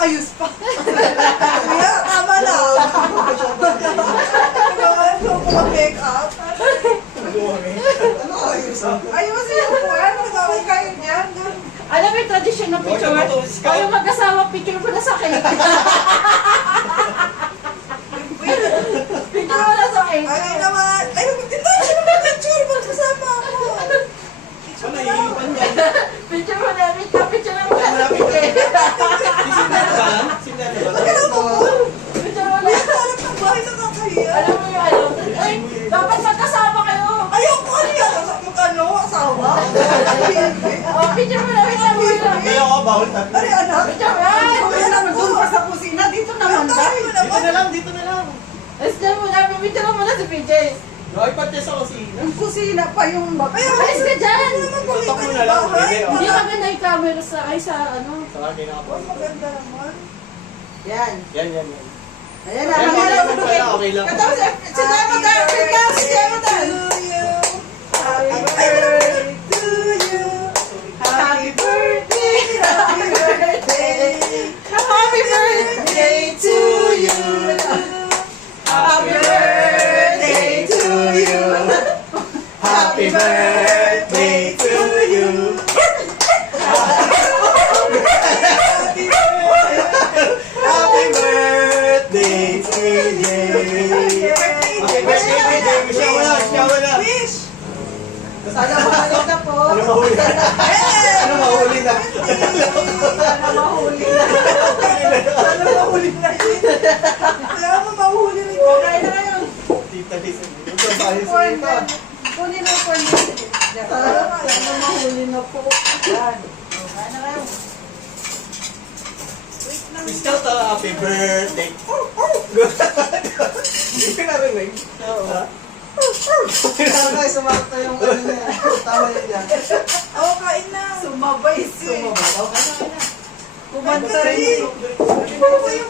maayos pa. Kaya, tama na. Ano ko make up? Ano ayos ah? Ayusin yung buwan. Nagawin kayo niyan. Alam mo yung tradition ng picture? O yung mag-asawa picture ko na sa akin. Picture mo na sa akin. Ay naman. Ay, magtinda siya ng picture. Magkasama ako. Ano naiipan niya? Picture mo na. Picture na mo na sa akin. Sinara ba? Sinara ba? Magkala mo. Picture mo na. Nagkakalap ng bahay sa kakahiya. Alam mo yung ano? Ay, dapat magkasama kayo. Ayoko ano yan. Magkano? Asawa? O, picture mo na. Picture mo na. Kaya ako bawal tabi. Ano anak? Picture mo na. Ay, naman doon pa sa kusina. Dito naman tayo Dito na lang, dito na lang. Picture mo na. Picture mo na si PJ. Nakaipat niya sa kusina. Yung kusina pa yung Alis ka dyan. Tutok mo na lang, pwede. Hindi maganda yung camera sa, ay sa ano. Sa akin ako. maganda naman. Yan. Yan. Ayan na. Yan, Ayan okay na. lang, okay lang. Katapos, sinama tayo. Sinama tayo. Happy birthday to you. Happy birthday. Happy birthday. Happy birthday to you. Happy birthday to you. Happy birthday to you. Happy birthday to you. Okay, birthday. Siya wala. Wish. Sana mahalik na po. Ano mahuli? Ano mahuli na? Sana mahuli na. Sana mahuli na yun. Kaya mo mahuli na yun. Kain na ngayon. Tita Lisa. Ito sa ayos Corn nito. na. Kunin mo corn na. Sana mahuli na po. Yan. Kain na ngayon. Scout, happy birthday. Hindi ka narinig. Oo. Sana sumakta yung ano niya. Tama yun yan. Oo, kain na. Sumabay. Sumabay. Kumanta Kumanta rin. rin. Kumanta rin.